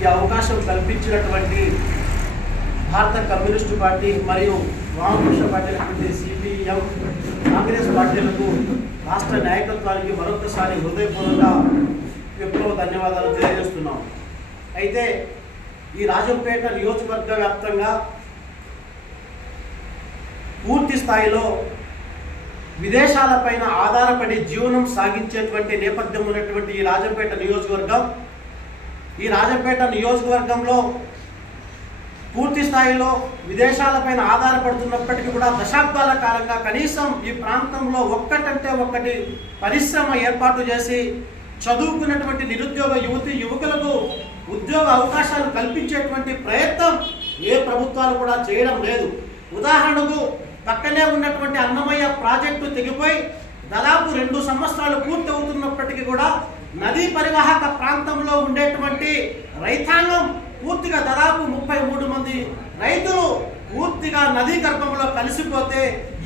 ఈ అవకాశం కల్పించినటువంటి భారత కమ్యూనిస్టు పార్టీ మరియు వామపక్ష పార్టీలైనటువంటి సిపిఎం, కాంగ్రెస్ పార్టీలకు రాష్ట్ర నాయకత్వానికి మరొకసారి హృదయపూర్వక విప్లవ ధన్యవాదాలు తెలియజేస్తున్నాం. అయితే ఈ రాజంపేట నియోజకవర్గ వ్యాప్తంగా పూర్తి స్థాయిలో విదేశాలపైన ఆధారపడి జీవనం సాగించేటువంటి నేపథ్యం ఉన్నటువంటి ఈ రాజంపేట నియోజకవర్గంలో పూర్తి స్థాయిలో విదేశాలపైన ఆధారపడుతున్నప్పటికీ కూడా దశాబ్దాల కాలంగా కనీసం ఈ ప్రాంతంలో ఒక్కటంటే ఒక్కటి పరిశ్రమ ఏర్పాటు చేసి చదువుకున్నటువంటి నిరుద్యోగ యువకులకు ఉద్యోగ అవకాశాలు కల్పించేటువంటి ప్రయత్నం ఏ ప్రభుత్వాలు కూడా చేయడం లేదు. ఉదాహరణకు పక్కనే ఉన్నటువంటి అన్నమయ్య ప్రాజెక్టు తెగిపోయి దాదాపు 2 సంవత్సరాలు పూర్తి అవుతున్నప్పటికీ కూడా నదీ పరివాహక ప్రాంతంలో ఉండేటువంటి రైతాంగం పూర్తిగా దాదాపు 33 మంది రైతులు పూర్తిగా నదీ గర్భంలో కలిసిపోతే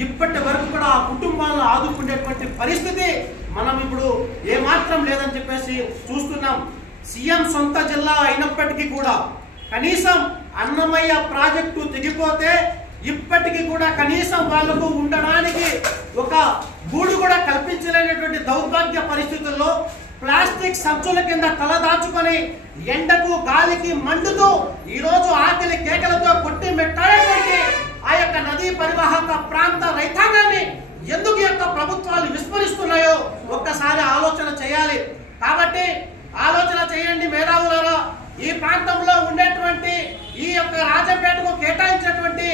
ఇప్పటి వరకు కూడా ఆ కుటుంబాలను ఆదుకునేటువంటి పరిస్థితి మనం ఇప్పుడు ఏమాత్రం లేదని చెప్పేసి చూస్తున్నాం. సీఎం సొంత జిల్లా అయినప్పటికీ కూడా కనీసం అన్నమయ్య ప్రాజెక్టు తెగిపోతే ఇప్పటికీ కూడా కనీసం వాళ్లకు ఉండడానికి ఒక గూడు కూడా కల్పించలేనటువంటి దౌర్భాగ్య పరిస్థితుల్లో ప్లాస్టిక్ సంచుల కింద తలదాచుకొని ఎండకు గాలికి మండుతూ ఈరోజు ఆకలి కేకలతో కొట్టి మెట్టాడేటువంటి ఆ యొక్క నదీ పరివాహక ప్రాంత రైతాంగాన్ని ఎందుకు యొక్క ప్రభుత్వాలు విస్మరిస్తున్నాయో ఒక్కసారి ఆలోచన చేయాలి. కాబట్టి ఆలోచన చేయండి మేధావులారా. ఈ ప్రాంతంలో ఉండేటువంటి ఈ యొక్క రాజంపేటకు కేటాయించినటువంటి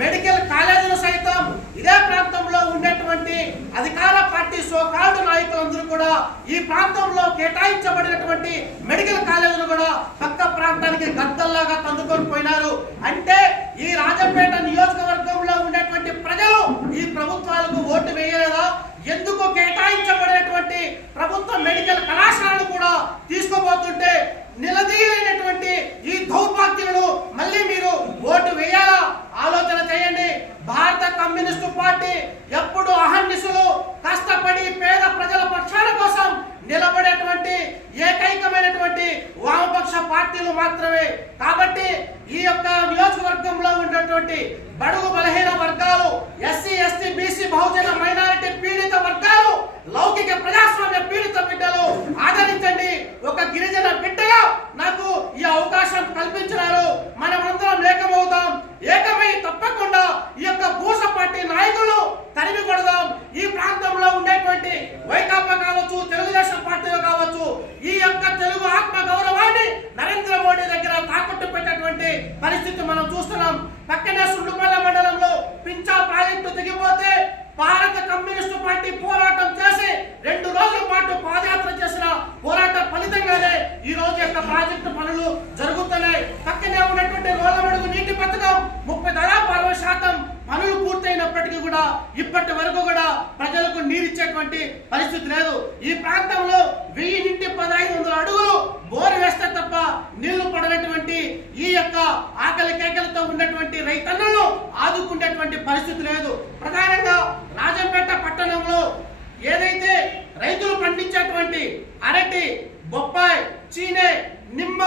మెడికల్ కాలేజీలు సైతం ఇదే ప్రాంతంలో ఉండేటువంటి అధికార పార్టీ సోకాల్డ్ నాయకులందరూ కూడా ఈ ప్రాంతంలో కేటాయించబడినటువంటి మెడికల్ కాలేజీలు కూడా పక్క ప్రాంతానికి గద్దల్లాగా తందుకొని పోయినారు. అంటే ఈ రాజంపేట నియోజకవర్గంలో ఉండేటువంటి ప్రజలు ఈ ప్రభుత్వాలకు ఓటు వేయలేదా? ఎందుకు కేటాయించబడినటువంటి ప్రభుత్వ మెడికల్ కళాశాలను కూడా తీసుకోబోతుంటే నిలదీయలేనటువంటి ఈ దౌర్భాగ్యులను మళ్ళీ మీరు ఓటు వేయాలా? ఆలోచన చేయండి. భారత కమ్యూనిస్టు పార్టీ ఎప్పుడు అహర్నిశలు కష్టపడి పేద ప్రజల పక్షాల కోసం నిలబడేటువంటి ఏకైకమైనటువంటి వామపక్ష పార్టీలు మాత్రమే. కాబట్టి ఈ యొక్క నియోజకవర్గంలో ఉన్నటువంటి బడుగు బలహీన వర్గాలు, ఎస్సీ ఎస్టీ బీసీ బహుజన మైనారిటీ పీడిత వర్గాలు, లౌకిక ప్రజాస్వామ్య పీడిత బిడ్డలు ఆదరించండి. ఒక గిరిజన బిడ్డగా నాకు ఈ అవకాశం కల్పించినారు. మనమందరం ఏకమవుతాం. ఏకమై తప్పకుండా ఈ యొక్క భూష పార్టీ నాయకులు తరిమి కొడదాం. ఈ ప్రాంతంలో ఉండేటువంటి వైకాపా కావచ్చు, తెలుగుదేశం పార్టీలు కావచ్చు, ఈ యొక్క తెలుగు ఆత్మ గౌరవాన్ని నరేంద్ర మోడీ దగ్గర తాకట్టు పెట్టేటువంటి పరిస్థితి మనం చూస్తున్నాం. పక్కనే సుండుపల్లి మండలంలో పించా ప్రాజెక్టు తెగిపోతే భారత కమ్యూనిస్టు పార్టీ పోరాటం చేసి 2 రోజుల పాటు పాదయాత్ర చేసిన పోరాట ఫలితంగానే ఈ రోజు యొక్క ప్రాజెక్టు పనులు జరుగుతున్నాయి. పక్కనే ఉన్నటువంటి రోలమడుగు నీటి పథకం దాదాపు 60% పనులు పూర్తయినప్పటికీ కూడా ఇప్పటి వరకు కూడా ప్రజలకు నీరిచ్చేటువంటి పరిస్థితి లేదు. ఈ ప్రాంతంలో 1000 నుండి 1500 అడుగులు బోరు వేస్తే తప్ప నీళ్లు పడనటువంటి ఈ యొక్క ఆకలి కేకలతో ఉన్నటువంటి రైతన్నలను ఆదుకునేటువంటి పరిస్థితి లేదు. ప్రధానంగా రాజంపేట పట్టణంలో ఏదైతే రైతులు పండించేటువంటి అరటి, బొప్పాయి, చీనే, నిమ్మ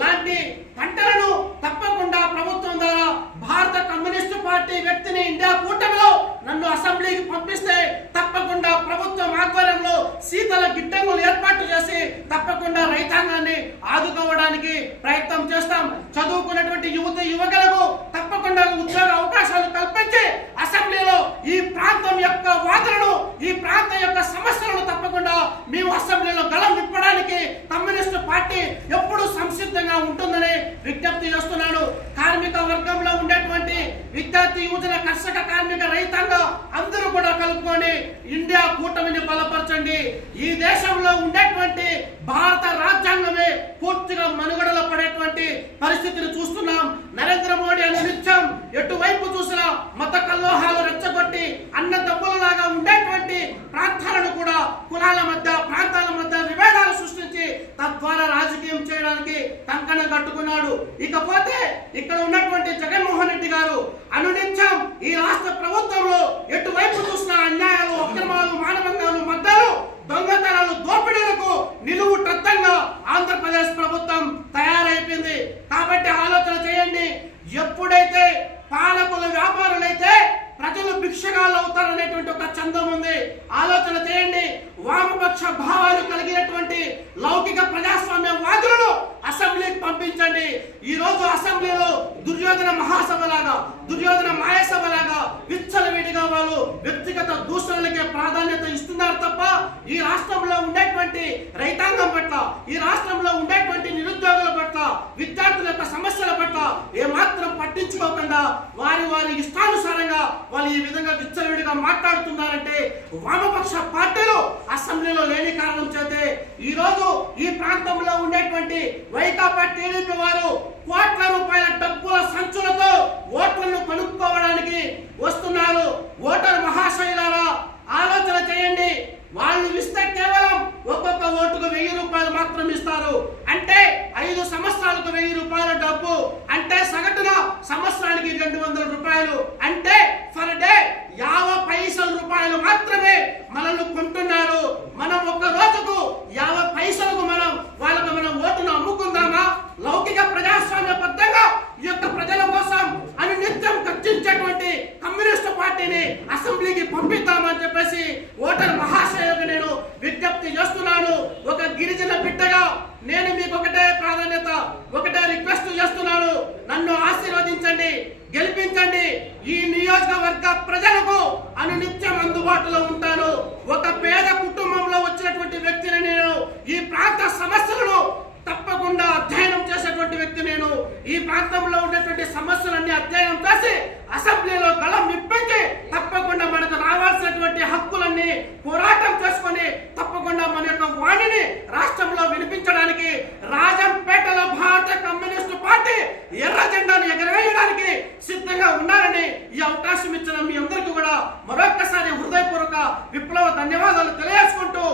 లాంటి పంటలను తప్పకుండా ప్రభుత్వం ద్వారా భారత కమ్యూనిస్టు పార్టీ వ్యక్తిని ఇండియా కూటమిలో నన్ను అసెంబ్లీకి పంపిస్తే తప్పకుండా ప్రభుత్వం ఆధ్వర్యంలో శీతల గిడ్డంగులు ఏర్పాటు చేసి తప్పకుండా రైతాంగాన్ని ఆదుకోవడానికి ప్రయత్నం చేస్తాం. చదువుకున్నటువంటి యువకులకు తప్పకుండా ఉద్యోగ అవకాశాలు కల్పించి అసెంబ్లీలో ఈ ప్రాంతం యొక్క వాదనను, ఈ ప్రాంతం యొక్క సమస్యలను తప్పకుండా మేము అసెంబ్లీలో గళం విప్పడానికి కమ్యూనిస్టు పార్టీ ఎప్పుడు సంసిద్ధంగా ఉంటుందని విజ్ఞప్తి చేస్తున్నాను. కార్మిక వర్గంలో ఉండేటువంటి విద్యార్థి, యువజన, కర్షక, కార్మిక, రైతాంగం అందరూ కూడా కలుపుకొని ఇండియా కూటమిని బలపరచండి. ఈ దేశంలో ఉండేటువంటి భారత రాజ్యాంగమే పూర్తిగా మనుగడలో పడేటువంటి పరిస్థితిని చూస్తున్నాం. నరేంద్ర మోడీ నిత్యం ఎటువైపు చూసినా మత కల్లోహాలు రెచ్చగొట్టి అన్నదమ్ములలాగా ఉండేటువంటి ప్రాంతాలను కూడా కులాల మధ్య, ప్రాంతాల మధ్య విభేదాలు సృష్టించి తద్వారా రాజకీయం చేయడానికి కంకణం కట్టుకున్నాడు. ఇకపోతే ఇక్కడ ఉన్నటువంటి జగన్మోహన్ రెడ్డి గారు అనునిత్యం ఈ రాష్ట్ర ప్రభుత్వంలో ఎటువైపు చూసినా అన్యాయాలు, అక్రమాలు, మానవంగాలు, మద్దలు, దొంగతనాలు, దోపిడీలకు నిలువు ట్రత్తంగా ఆంధ్రప్రదేశ్ ప్రభుత్వం తయారైపోయింది. వామపక్ష భావాలు కలిగినటువంటి లౌకిక ప్రజాస్వామ్య వాదులను అసెంబ్లీకి పంపించండి. ఈ రోజు అసెంబ్లీలో దుర్యోధన మహాసభలాగా, దుర్యోధన మాయసభలాగా విచ్చలవిడిగా వాళ్ళు వ్యక్తిగత దూషణలకే ప్రాధాన్యత ఇస్తున్నారు తప్ప ఈ రాష్ట్రంలో ఉండేటువంటి రైతాంగం పట్ల, ఈ రాష్ట్రంలో ఉండేటువంటి నిరుద్యోగుల పట్ల, విద్యార్థుల యొక్క సమస్యల పట్ల ఏమాత్రం పట్టించుకోకుండా వారి ఇష్టానుసారంగా వాళ్ళు ఈ విధంగా విచ్చలవిడిగా మాట్లాడుతున్నారంటే వామపక్ష పార్టీలు అసెంబ్లీలో లేని కారణం చేతే ఈ రోజు ఈ ప్రాంతంలో ఉండేటువంటి వైకాపా టీడీపీ వారు కోట్ల రూపాయల డబ్బుల సంచులతో ఓట్లను కొనుక్కోవడానికి వస్తున్నారు. ఓటర్ మహాశయులారా, ఆలోచన చేయండి. వాళ్ళు ఇస్తే కేవలం ఒక్కొక్క ఓటుకు 1000 రూపాయలు మాత్రం ఇస్తారు. అంటే 5 సంవత్సరాలకు 1000 రూపాయల డబ్బు, అంటే సగటున సంవత్సరానికి 200 రూపాయలు, అంటే ఫర్ డే 50 పైసల రూపాయలు మాత్రమే మనల్ని కొంటున్నారు. మనం ఒక్క రోజుకు 50 పైసలకు మనం ఓటును అమ్ముకుందామా? లౌకిక ప్రజాస్వామ్యబద్ధంగా ఈ యొక్క ప్రజల కోసం అని నిత్యం ఖర్చించేటువంటి కమ్యూనిస్టు పార్టీని అసెంబ్లీకి పంపిద్దామని చెప్పేసి ఓటర్ మహాశయులకు నేను విజ్ఞప్తి చేస్తున్నాను. ఒక గిరిజన బిడ్డగా నేను మీకు ఒకటే ప్రాధాన్యత, ఒకటే రిక్వెస్ట్ చేస్తున్నాను. నన్ను ఆశీర్వదించండి, గెలిపించండి. ఈ నియోజకవర్గ ప్రజలకు అనునిత్యం అందుబాటులో ఉంటాను. ఒక పేద కుటుంబంలో వచ్చినటువంటి వ్యక్తిని నేను. ఈ ప్రాంత సమస్యలను తప్పకుండా అధ్యయనం చేసేటువంటి వ్యక్తి నేను. ఈ ప్రాంతంలో ఉన్నటువంటి సమస్యలన్నీ అధ్యయనం చేసి అసెంబ్లీలో గళం విప్పించి తప్పకుండా మనకు రావాల్సినటువంటి హక్కులన్నీ పోరాటం చేసుకొని తప్పకుండా మన యొక్క వాణిని రాష్ట్రంలో వినిపించడానికి రాజంపేటలో భారతీయ కమ్యూనిస్టు పార్టీ ఎర్ర జెండాను ఎగరవేయడానికి సిద్ధంగా ఉన్నారని ఈ అవకాశం ఇచ్చిన మీ అందరికీ కూడా మరొక్కసారి హృదయపూర్వక విప్లవ ధన్యవాదాలు తెలియజేసుకుంటూ